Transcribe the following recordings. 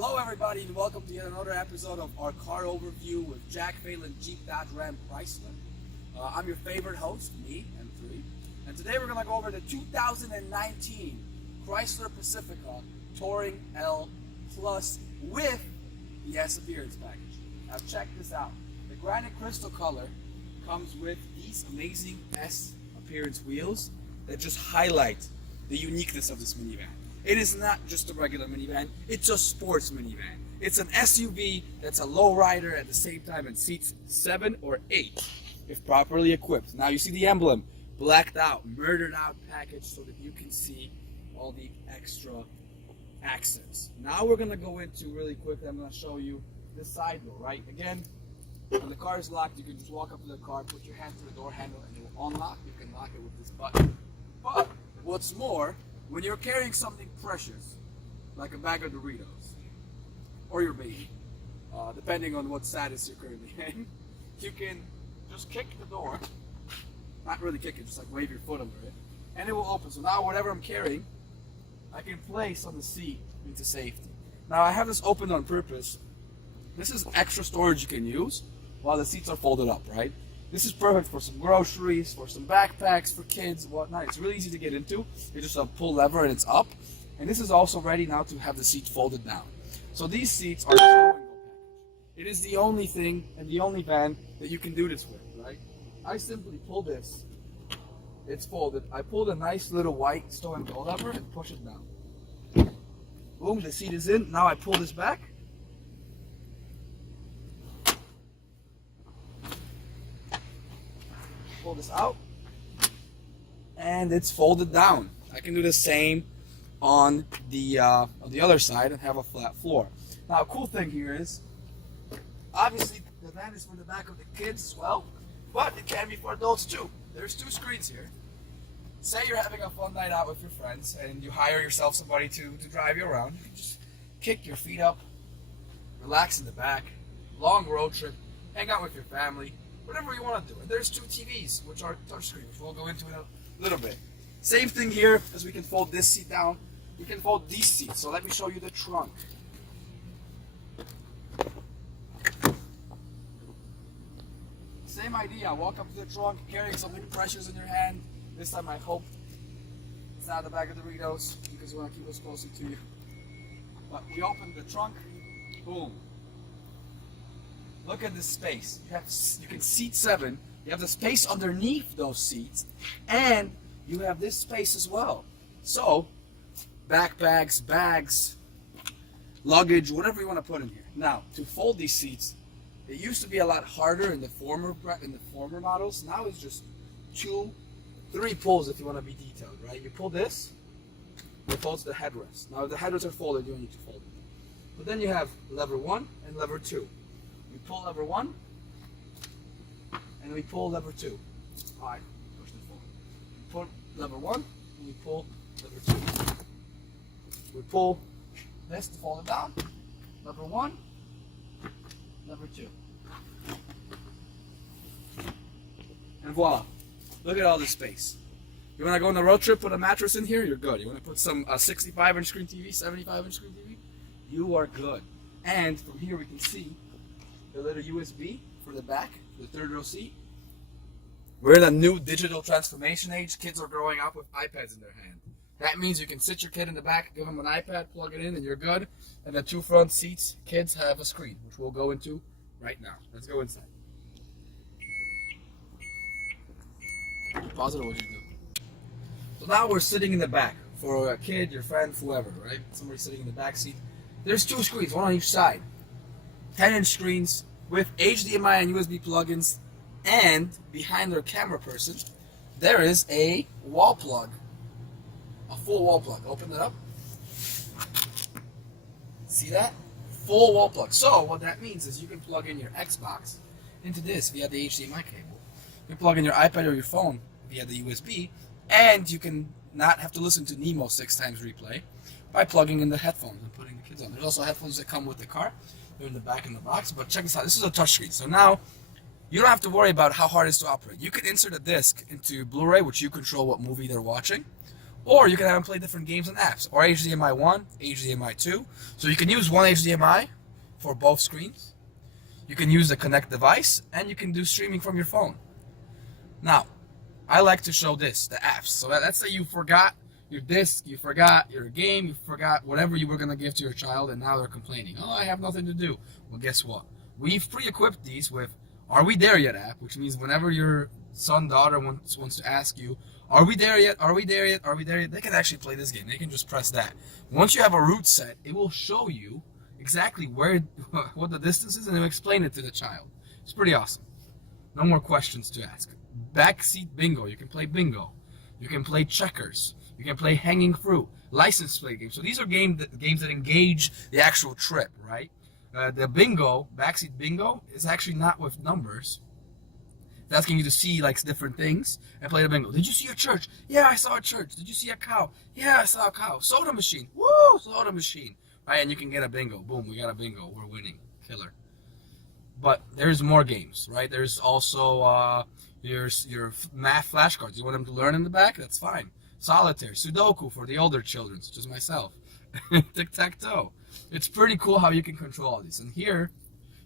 Hello everybody and welcome to yet another episode of our car overview with Jack Phelan Jeep Dodge Ram Chrysler. I'm your favorite host, me, M3. And today we're going to go over the 2019 Chrysler Pacifica Touring L Plus with the S Appearance package. Now check this out. The granite crystal color comes with these amazing S Appearance wheels that just highlight the uniqueness of this minivan. It is not just a regular minivan, it's a sports minivan. It's an SUV that's a lowrider at the same time and seats 7 or 8 if properly equipped. Now you see the emblem, blacked out, murdered out package so that you can see all the extra accents. Now we're going to go into really quick, I'm going to show you this side door, right? Again, when the car is locked, you can just walk up to the car, put your hand to the door handle and it will unlock. You can lock it with this button. But what's more, when you're carrying something precious, like a bag of Doritos, or your baby, depending on what status you're currently in, you can just kick the door, not really kick it, just like wave your foot under it, and it will open. So now whatever I'm carrying, I can place on the seat into safety. Now I have this open on purpose. This is extra storage you can use while the seats are folded up, right? This is perfect for some groceries, for some backpacks, for kids, whatnot. It's really easy to get into. You just pull lever and it's up. And this is also ready now to have the seat folded down. So these seats are stow'n'go package. It is the only thing and the only van that you can do this with, right? I simply pull this. It's folded. I pull the nice little white stow'n'go lever and push it down. Boom, the seat is in. Now I pull this back. Pull this out and it's folded down. I can do the same on the other side and have a flat floor. Now a cool thing here is obviously the van is for the back of the kids as well, but it can be for adults too. There's 2 screens here. Say you're having a fun night out with your friends and you hire yourself somebody to drive you around. You can just kick your feet up, relax in the back, long road trip, hang out with your family, whatever you want to do. And there's 2 TVs, which are touchscreen, which we'll go into in a little bit. Same thing here, as we can fold this seat down. We can fold these seats. So let me show you the trunk. Same idea. Walk up to the trunk, carrying something precious in your hand. This time I hope it's not the bag of Doritos, because you want to keep us closer to you. But we open the trunk. Boom. Look at this space. You can seat 7. You have the space underneath those seats, and you have this space as well. So, backpacks, bags, luggage, whatever you want to put in here. Now, to fold these seats, it used to be a lot harder in the former models. Now it's just 2, 3 pulls if you want to be detailed, right? You pull this, it folds the headrest. Now, if the headrests are folded, you don't need to fold them. But then you have lever 1 and lever 2. We pull lever 1, and we pull lever 2. Alright, push this forward. We pull lever 1, and we pull lever 2. We pull this to fold it down. Lever 1, lever 2. And voila. Look at all this space. You want to go on a road trip, put a mattress in here, you're good. You want to put some 65-inch screen TV, 75-inch screen TV, you are good. And from here we can see the little USB for the back, the 3rd row seat. We're in a new digital transformation age. Kids are growing up with iPads in their hand. That means you can sit your kid in the back, give them an iPad, plug it in, and you're good. And the 2 front seats, kids have a screen, which we'll go into right now. Let's go inside. Pause it, or what do you do? So now we're sitting in the back for a kid, your friend, whoever, right? Somebody sitting in the back seat. There's 2 screens, one on each side. 10-inch screens with HDMI and USB plugins, and behind their camera person, there is a wall plug, a full wall plug. Open it up. See that? Full wall plug. So what that means is you can plug in your Xbox into this via the HDMI cable. You plug in your iPad or your phone via the USB, and you can not have to listen to Nemo 6 times replay by plugging in the headphones and putting the kids on. There's also headphones that come with the car. They're in the back in the box, but check this out. This is a touchscreen. So now you don't have to worry about how hard it is to operate. You can insert a disc into Blu-ray, which you control what movie they're watching, Or you can have them play different games and apps, or HDMI 1, HDMI 2. So you can use one HDMI for both screens. You can use the Connect device, and you can do streaming from your phone. Now, I like to show this, the apps. So let's say you forgot your disc, you forgot your game, you forgot whatever you were going to give to your child, and now they're complaining. Oh, I have nothing to do. Well, guess what? We've pre-equipped these with Are We There Yet app, which means whenever your son, daughter wants to ask you, are we there yet? Are we there yet? Are we there yet? They can actually play this game. They can just press that. Once you have a route set, it will show you exactly what the distance is, and it will explain it to the child. It's pretty awesome. No more questions to ask. Backseat bingo. You can play bingo. You can play checkers. You can play hanging fruit. License plate games. So these are games that engage the actual trip, right? The bingo, backseat bingo, is actually not with numbers. It's asking you to see like different things and play the bingo. Did you see a church? Yeah, I saw a church. Did you see a cow? Yeah, I saw a cow. Soda machine. Woo, soda machine. Right, and you can get a bingo. Boom, we got a bingo. We're winning. Killer. But there's more games, right? There's also your math flashcards. You want them to learn in the back? That's fine. Solitaire, Sudoku for the older children, such as myself. Tic-tac-toe. It's pretty cool how you can control all these. And here,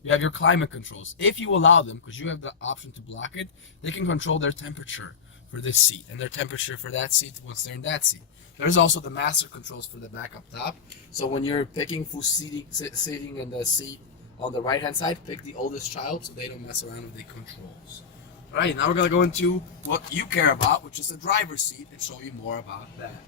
you have your climate controls. If you allow them, because you have the option to block it, they can control their temperature for this seat and their temperature for that seat once they're in that seat. There's also the master controls for the back up top. So when you're picking who's sitting in the seat on the right-hand side, pick the oldest child so they don't mess around with the controls. All right, now we're going to go into what you care about, which is the driver's seat, and show you more about that.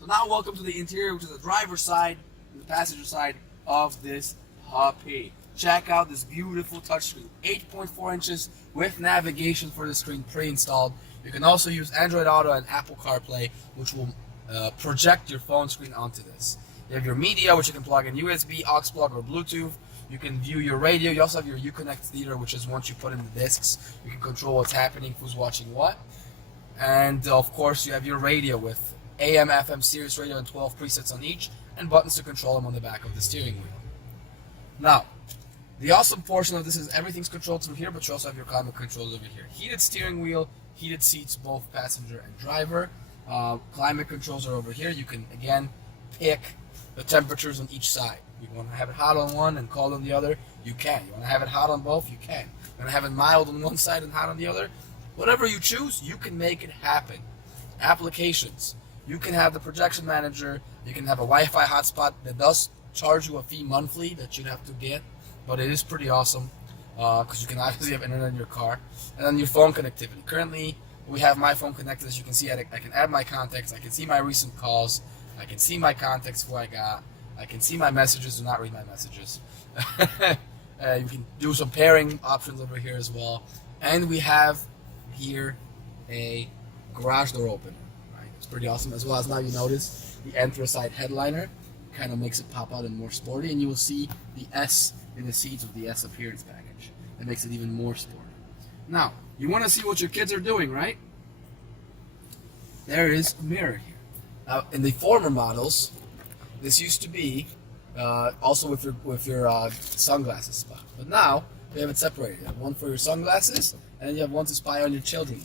So now welcome to the interior, which is the driver's side and the passenger side of this puppy. Check out this beautiful touchscreen, 8.4 inches with navigation for the screen pre-installed. You can also use Android Auto and Apple CarPlay, which will project your phone screen onto this. You have your media, which you can plug in USB, aux plug, or Bluetooth. You can view your radio. You also have your Uconnect theater, which is once you put in the discs, you can control what's happening, who's watching what. And of course, you have your radio with AM, FM, Sirius radio, and 12 presets on each, and buttons to control them on the back of the steering wheel. Now, the awesome portion of this is everything's controlled through here, but you also have your climate controls over here. Heated steering wheel, heated seats, both passenger and driver. Climate controls are over here. You can, again, pick the temperatures on each side. You want to have it hot on one and cold on the other, you can. You want to have it hot on both, you can. You want to have it mild on one side and hot on the other, whatever you choose, you can make it happen. Applications. You can have the projection manager. You can have a Wi-Fi hotspot that does charge you a fee monthly that you'd have to get, but it is pretty awesome because you can obviously have internet in your car. And then your phone connectivity. Currently, we have my phone connected. As you can see, I can add my contacts. I can see my recent calls. I can see my contacts, who I got. I can see my messages. Do not read my messages. You can do some pairing options over here as well. And we have here a garage door opener. Right? It's pretty awesome. As well as now you notice the anthracite headliner kind of makes it pop out and more sporty. And you will see the S in the seats with the S appearance package. That makes it even more sporty. Now, you want to see what your kids are doing, right? There is a mirror here. Now, in the former models, this used to be also with your sunglasses spot. But now, we have it separated. You have one for your sunglasses, and then you have one to spy on your children.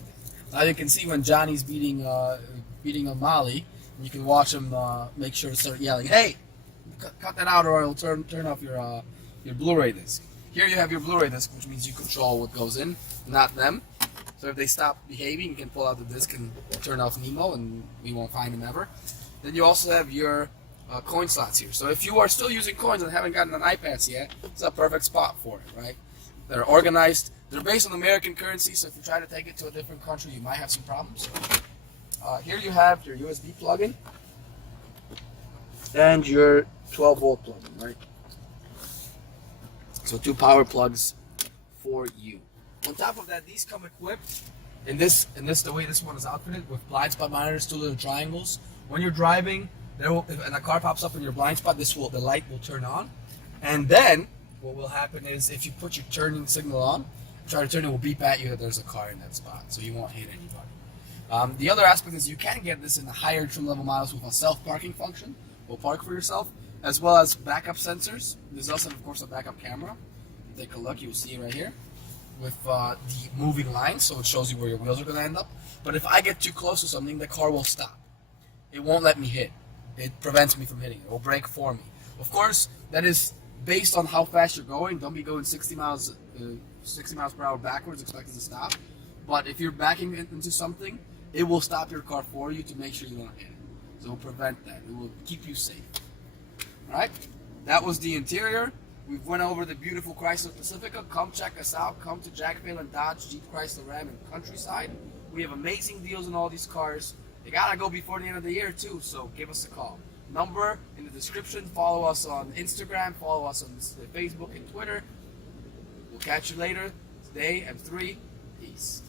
Now you can see when Johnny's beating on Molly, and you can watch him make sure to start yelling, "Hey, cut that out, or I'll turn off your Blu-ray disc." Here you have your Blu-ray disc, which means you control what goes in, not them. So if they stop behaving, you can pull out the disc and turn off Nemo, and we won't find him ever. Then you also have your coin slots here. So if you are still using coins and haven't gotten an iPads yet, it's a perfect spot for it, right? They're organized. They're based on American currency, so if you try to take it to a different country, you might have some problems. Here you have your USB plug-in and your 12-volt plug-in, right? So 2 power plugs for you. On top of that, these come equipped in this the way this one is outfitted with blind spot monitors, 2 little triangles. When you're driving, and a car pops up in your blind spot, the light will turn on. And then what will happen is if you put your turning signal on, try to turn, it will beep at you that there's a car in that spot, so you won't hit anybody. The other aspect is you can get this in the higher trim level models with a self-parking function. Will park for yourself, as well as backup sensors. There's also, of course, a backup camera. Take a look, you'll see it right here with the moving lines, so it shows you where your wheels are going to end up. But if I get too close to something, the car will stop. it won't let me hit. It prevents me from hitting. It will brake for me. Of course, that is based on how fast you're going. Don't be going 60 miles per hour backwards expecting to stop. But if you're backing into something, it will stop your car for you to make sure you don't hit it. So it will prevent that. It will keep you safe. Alright? That was the interior. We've went over the beautiful Chrysler Pacifica. Come check us out. Come to Jack Phelan Dodge, Jeep, Chrysler, Ram, and Countryside. We have amazing deals on all these cars. They gotta go before the end of the year too, so give us a call. Number in the description. Follow us on Instagram. Follow us on Facebook and Twitter. We'll catch you later. Today, M3. Peace.